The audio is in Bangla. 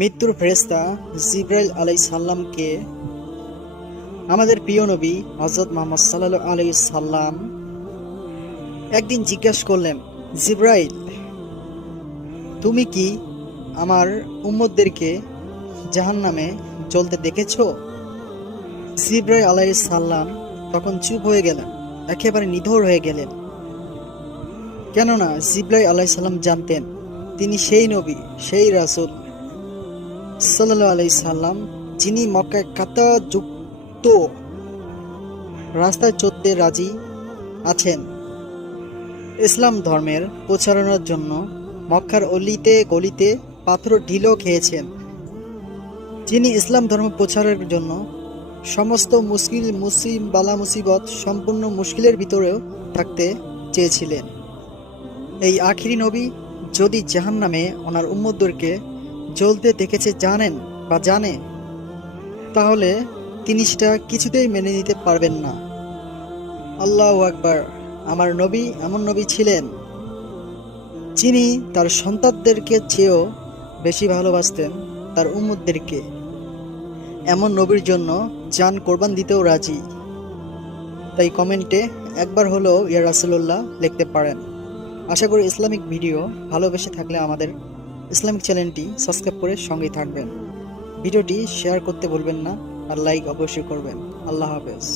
মৃত্যুর ফেরেশতা জিবরাইল আলাইহিস সালামকে আমাদের প্রিয় নবী হযরত মুহাম্মদ সাল্লাল্লাহু আলাইহি সাল্লাম একদিন জিজ্ঞাসা করলেন, জিবরাইল, তুমি কি আমার উম্মতদেরকে জাহান্নামে জ্বলতে দেখেছো? জিবরাইল আলাইহিস সালাম তখন চুপ হয়ে গেলেন, একেবারে নিথর হয়ে গেলেন। কেননা জিবরাইল আলাইহিস সালাম জানতেন তিনি সেই নবী, সেই রাসূল সাল্লাল্লাহু আলাইহি সাল্লাম, যিনি মক্কায় কাঁটাযুক্ত রাস্তায় চলতে রাজি আছেন। ইসলাম ধর্মের প্রচারণার জন্য মক্কার অলিতে গলিতে পাথর ঢিলও খেয়েছেন। যিনি ইসলাম ধর্ম প্রচারের জন্য সমস্ত মুসলিম বালা মুসিবত সম্পূর্ণ মুশকিলের ভিতরেও থাকতে চেয়েছিলেন। এই আখিরি নবী যদি জাহান্নামে ওনার উম্মতদেরকে জ্বলতে দেখেছে জানে, তাহলে তিনি সেটা কিছুতেই মেনে নিতে পারবেন না। আল্লাহু আকবার। আমার নবী এমন নবী ছিলেন যিনি তার সন্তানদেরকে চেয়েও বেশি ভালোবাসতেন তার উম্মতদেরকে। এমন নবীর জন্য জান কোরবান দিতেও রাজি। তাই কমেন্টে একবার হলেও ইয়া রাসূলুল্লাহ লিখতে পারেন। আশা করি ইসলামিক ভিডিও ভালোবেসে থাকলে আমাদের ইসলামিক চ্যানেলটি সাবস্ক্রাইব করে সঙ্গেই থাকবেন। ভিডিওটি শেয়ার করতে ভুলবেন না, আর লাইক অবশ্যই করবেন। আল্লাহ হাফেজ।